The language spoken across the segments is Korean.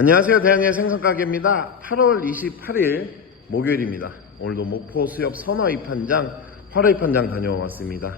안녕하세요. 대한의 생선가게입니다. 8월 28일 목요일입니다. 오늘도 목포 수협 선화 입판장, 8호 입판장 다녀왔습니다.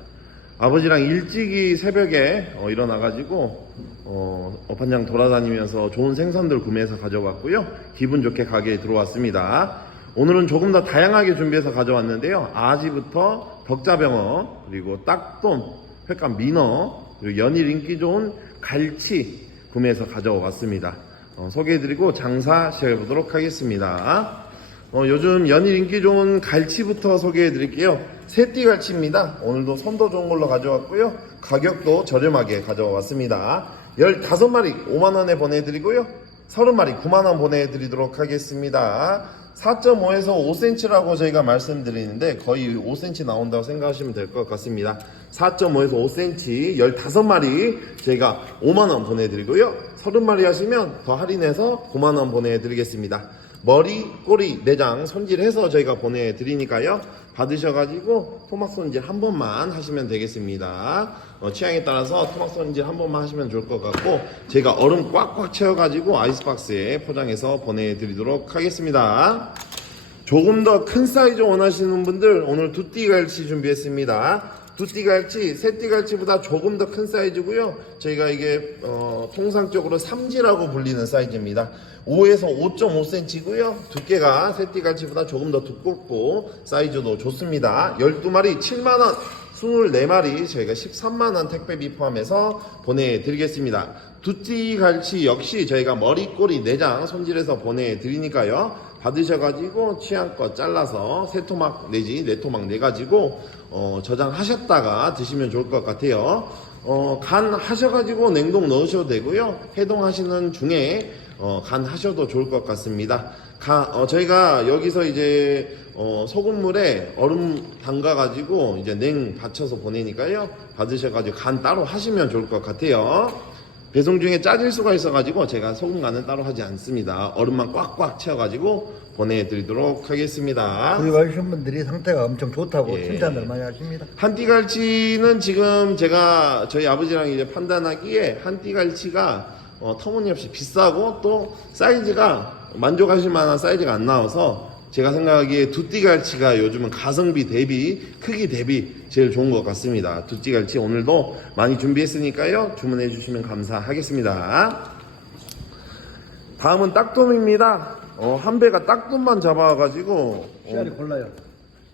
아버지랑 일찍이 새벽에 어, 일어나가지고 어, 어판장 돌아다니면서 좋은 생선들 구매해서 가져갔고요. 기분 좋게 가게에 들어왔습니다. 오늘은 조금 더 다양하게 준비해서 가져왔는데요. 아지부터 덕자병어, 그리고 딱돔, 횟감 민어, 그리고 연일 인기 좋은 갈치 구매해서 가져왔습니다. 어, 소개해드리고 장사 시작해보도록 하겠습니다. 어, 요즘 연일 인기 좋은 갈치부터 소개해드릴게요. 새띠 갈치입니다. 오늘도 선도 좋은 걸로 가져왔고요. 가격도 저렴하게 가져왔습니다. 15마리 5만원에 보내드리고요. 30마리 9만원 보내드리도록 하겠습니다. 4.5에서 5cm라고 저희가 말씀드리는데 거의 5cm 나온다고 생각하시면 될 것 같습니다. 4.5에서 5cm 15마리 저희가 5만원 보내드리고요. 30마리 하시면 더 할인해서 9만원 보내드리겠습니다. 머리, 꼬리, 내장 손질해서 저희가 보내드리니까요. 받으셔가지고 토막 손질 한 번만 하시면 되겠습니다. 어, 취향에 따라서 토막 손질 한 번만 하시면 좋을 것 같고 제가 얼음 꽉꽉 채워가지고 아이스박스에 포장해서 보내드리도록 하겠습니다. 조금 더 큰 사이즈 원하시는 분들 오늘 두띠 갈치 준비했습니다. 두띠 갈치, 새띠 갈치보다 조금 더 큰 사이즈고요. 저희가 이게 어, 통상적으로 삼지라고 불리는 사이즈입니다. 5에서 5.5cm고요. 두께가 새띠 갈치보다 조금 더 두껍고 사이즈도 좋습니다. 12마리 7만원, 24마리 저희가 13만원 택배비 포함해서 보내드리겠습니다. 두띠 갈치 역시 저희가 머리, 꼬리, 내장 손질해서 보내드리니까요. 받으셔가지고 취향껏 잘라서 세 토막 내지 네 토막 내 가지고 어, 저장하셨다가 드시면 좋을 것 같아요. 어, 간 하셔가지고 냉동 넣으셔도 되고요. 해동하시는 중에 어, 간 하셔도 좋을 것 같습니다. 가, 어, 저희가 여기서 이제 어, 소금물에 얼음 담가가지고 이제 냉 받쳐서 보내니까요. 받으셔가지고 간 따로 하시면 좋을 것 같아요. 배송 중에 짜질 수가 있어가지고 제가 소금 간은 따로 하지 않습니다. 얼음만 꽉꽉 채워가지고 보내드리도록 하겠습니다. 구입하신 분들이 상태가 엄청 좋다고 예. 칭찬을 많이 하십니다. 한띠갈치는 지금 제가 저희 아버지랑 이제 판단하기에 한띠갈치가 어, 터무니없이 비싸고 또 사이즈가 만족하실 만한 사이즈가 안 나와서 제가 생각하기에 두띠갈치가 요즘은 가성비 대비 크기 대비 제일 좋은 것 같습니다. 두띠갈치 오늘도 많이 준비했으니까요 주문해 주시면 감사하겠습니다. 다음은 딱돔입니다. 어, 한 배가 딱돔만 잡아가지고 어, 씨알이 골라요.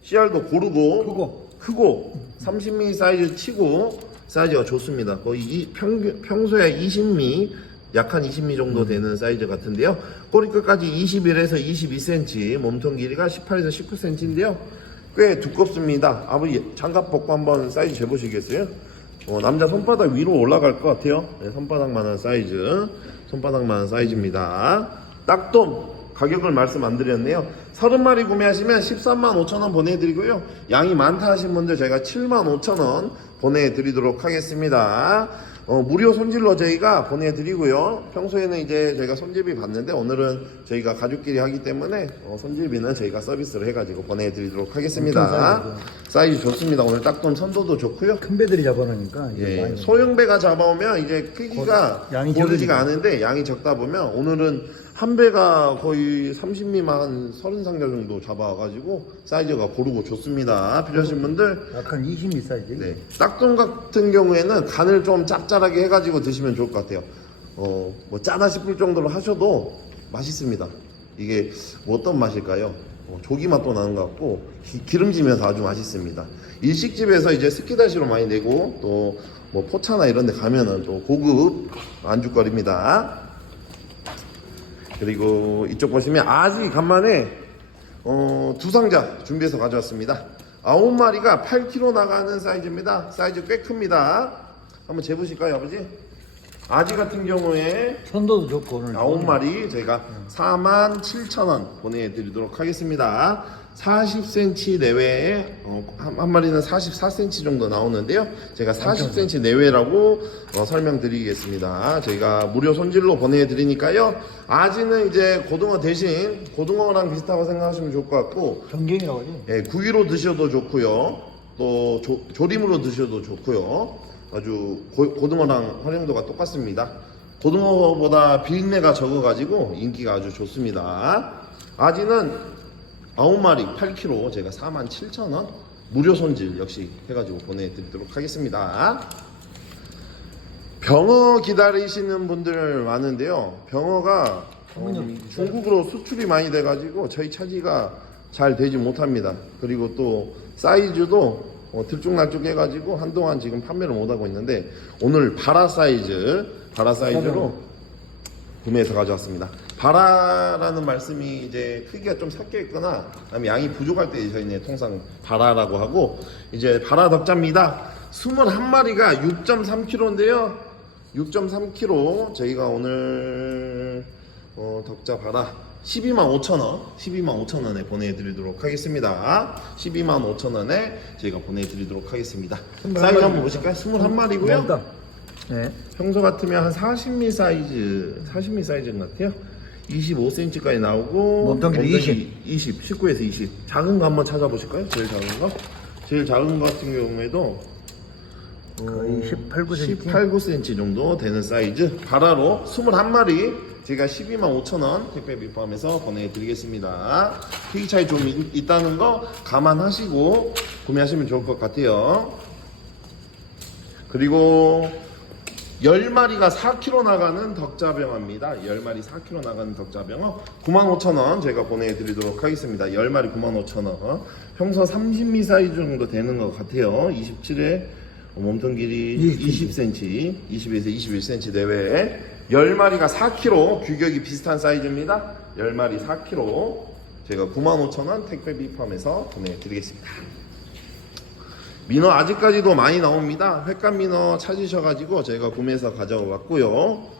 씨알도 고르고 크고. 크고 30mm 사이즈 치고 사이즈가 좋습니다. 거의 이 평, 평소에 20mm 약 한 20mm 정도 되는 사이즈 같은데요. 꼬리 끝까지 21에서 22cm, 몸통 길이가 18에서 19cm인데요. 꽤 두껍습니다. 아버지 장갑 벗고 한번 사이즈 재보시겠어요? 어, 남자 손바닥 위로 올라갈 것 같아요. 네, 손바닥만한 사이즈, 손바닥만한 사이즈입니다. 딱돔 가격을 말씀 안 드렸네요. 30마리 구매하시면 13만 5천 원 보내드리고요. 양이 많다 하신 분들 저희가 7만 5천 원 보내드리도록 하겠습니다. 어, 무료 손질로 저희가 보내드리고요. 평소에는 이제 저희가 손질비 받는데 오늘은 저희가 가족끼리 하기 때문에 어, 손질비는 저희가 서비스를 해가지고 보내드리도록 하겠습니다. 사이즈 좋습니다. 오늘 딱돔 선도도 좋고요. 큰 배들이 잡아놓으니까 이게 예, 많이 소형배가 잡아오면 이제 크기가 고- 양이 적으니까. 않은데 양이 적다 보면 오늘은 한 배가 거의 30미만 30상자 정도 잡아가지고 사이즈가 고르고 좋습니다. 필요하신 분들 약한 20mm 사이즈. 네. 딱돔 같은 경우에는 간을 좀 짭짤하게 해가지고 드시면 좋을 것 같아요. 어, 뭐 짜다 싶을 정도로 하셔도 맛있습니다. 이게 뭐 어떤 맛일까요? 어, 조기 맛도 나는 것 같고 기, 름지면서 아주 맛있습니다. 일식집에서 이제 스키다시로 많이 내고 또 뭐 포차나 이런 데 가면은 또 고급 안주거리입니다. 그리고 이쪽 보시면 아직 간만에 어, 두 상자 준비해서 가져왔습니다. 아홉 마리가 8kg 나가는 사이즈입니다. 사이즈 꽤 큽니다. 한번 재보실까요, 아버지? 아지 같은 경우에 선도도 좋고 오늘. 아홉 마리 저희가 4만 7천 원 보내드리도록 하겠습니다. 40cm 내외에 어, 한, 한 마리는 44cm 정도 나오는데요. 제가 40cm 내외라고 어, 설명드리겠습니다. 저희가 무료 손질로 보내드리니까요. 아지는 이제 고등어 대신 고등어랑 비슷하고 생각하시면 좋을 것 같고 정경이라고 하지. 예, 구이로 드셔도 좋고요. 또 조, 조림으로 드셔도 좋고요. 아주 고, 고등어랑 활용도가 똑같습니다. 고등어보다 비린내가 적어가지고 인기가 아주 좋습니다. 아지는 9마리 8kg 제가 47,000원 무료 손질 역시 해가지고 보내드리도록 하겠습니다. 병어 기다리시는 분들 많은데요. 병어가 어, 중국으로 수출이 많이 돼가지고 저희 차지가 잘 되지 못합니다. 그리고 또 사이즈도 어, 들쭉날쭉 해가지고 한동안 지금 판매를 못하고 있는데 오늘 바라 사이즈, 바라 사이즈로 구매해서 가져왔습니다. 바라라는 말씀이 이제 크기가 좀 섞여 있거나 아니면 양이 부족할 때 저희는 통상 바라라고 하고 이제 바라 덕자입니다. 21마리가 6.3kg인데요. 6.3kg 저희가 오늘 어, 덕자 바라 12만 5천 원, 12만 5천 원에 보내드리도록 하겠습니다. 12만 5천 원에 저희가 보내드리도록 하겠습니다. 사이즈 한번 보실까요? 21마리고요. 먹다. 네. 평소 같으면 한 40mm 사이즈, 40mm 사이즈인 것 같아요. 25cm까지 나오고 몸통 길이 몸통이 20, 19에서 20. 작은 거 한번 찾아보실까요? 제일 작은 거. 제일 작은 거 같은 경우에도 거의 18, 9cm. 18, 9cm 정도 되는 사이즈. 바라로 21마리 제가 12만 5천 원 택배비 포함해서 보내드리겠습니다. 크기 차이 좀 있- 있다는 거 감안하시고 구매하시면 좋을 것 같아요. 그리고 10마리가 4kg 나가는 덕자병어입니다. 10마리 4kg 나가는 덕자병어 95,000원 제가 보내드리도록 하겠습니다. 10마리 95,000원. 평소 30mm 사이즈 정도 되는 것 같아요. 27에 몸통 길이 20cm, 20에서 21cm 내외에 10마리가 4kg 규격이 비슷한 사이즈입니다. 10마리 4kg 제가 95,000원 택배비 포함해서 보내드리겠습니다. 민어 아직까지도 많이 나옵니다. 횟감 민어 찾으셔가지고 저희가 구매해서 가져왔고요.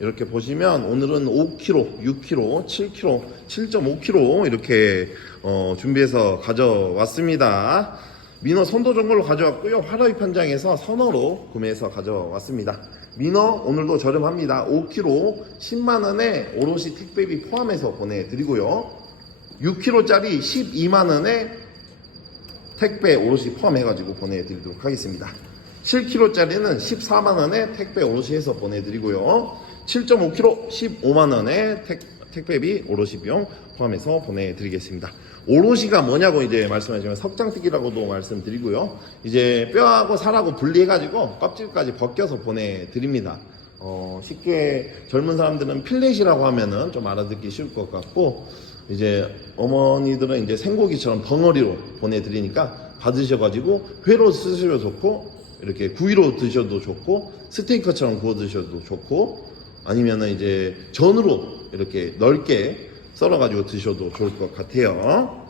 이렇게 보시면 오늘은 5kg, 6kg, 7kg, 7.5kg 이렇게 어, 준비해서 가져왔습니다. 민어 선도 종걸로 가져왔고요. 화로이 판장에서 선어로 구매해서 가져왔습니다. 민어 오늘도 저렴합니다. 5kg 10만 원에 오롯이 택배비 포함해서 보내드리고요. 6kg짜리 12만 원에 택배 오롯이 포함해가지고 보내드리도록 하겠습니다. 7kg짜리는 14만원에 택배 오롯이 해서 보내드리고요. 7.5kg 15만원에 택, 택배비 오롯이 비용 포함해서 보내드리겠습니다. 오롯이가 뭐냐고 이제 말씀하시면 석장특기라고도 말씀드리고요. 이제 뼈하고 살하고 분리해가지고 껍질까지 벗겨서 보내드립니다. 어, 쉽게 젊은 사람들은 필렛이라고 하면은 좀 알아듣기 쉬울 것 같고 이제 어머니들은 이제 생고기처럼 덩어리로 보내드리니까 받으셔가지고 회로 쓰셔도 좋고 이렇게 구이로 드셔도 좋고 스테이크처럼 구워 드셔도 좋고 아니면은 이제 전으로 이렇게 넓게 썰어가지고 드셔도 좋을 것 같아요.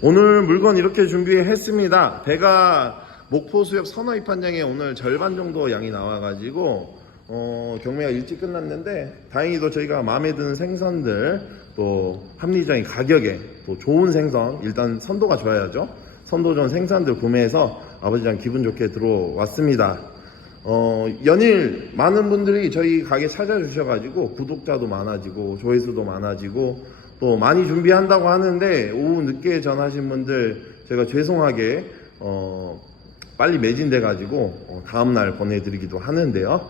오늘 물건 이렇게 준비했습니다. 배가 목포 수협 선어입 판장에 오늘 절반 정도 양이 나와가지고 어, 경매가 일찍 끝났는데 다행히도 저희가 마음에 드는 생선들 또 합리적인 가격에 또 좋은 생선 일단 선도가 좋아야죠. 선도 좋은 생선들 구매해서 아버지랑 기분 좋게 들어왔습니다. 어, 연일 많은 분들이 저희 가게 찾아주셔가지고 구독자도 많아지고 조회수도 많아지고 또 많이 준비한다고 하는데 오후 늦게 전하신 분들 제가 죄송하게 어, 빨리 매진돼가지고 어, 다음날 보내드리기도 하는데요.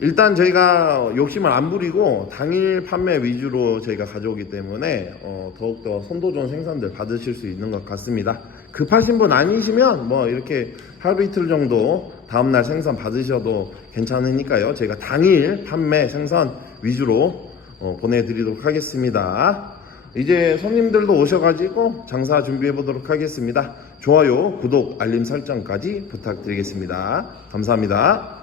일단 저희가 욕심을 안 부리고 당일 판매 위주로 저희가 가져오기 때문에 어, 더욱더 선도 좋은 생선들 받으실 수 있는 것 같습니다. 급하신 분 아니시면 뭐 이렇게 하루 이틀 정도 다음날 생선 받으셔도 괜찮으니까요. 제가 당일 판매 생선 위주로 어, 보내드리도록 하겠습니다. 이제 손님들도 오셔가지고 장사 준비해 보도록 하겠습니다. 좋아요, 구독, 알림 설정까지 부탁드리겠습니다. 감사합니다.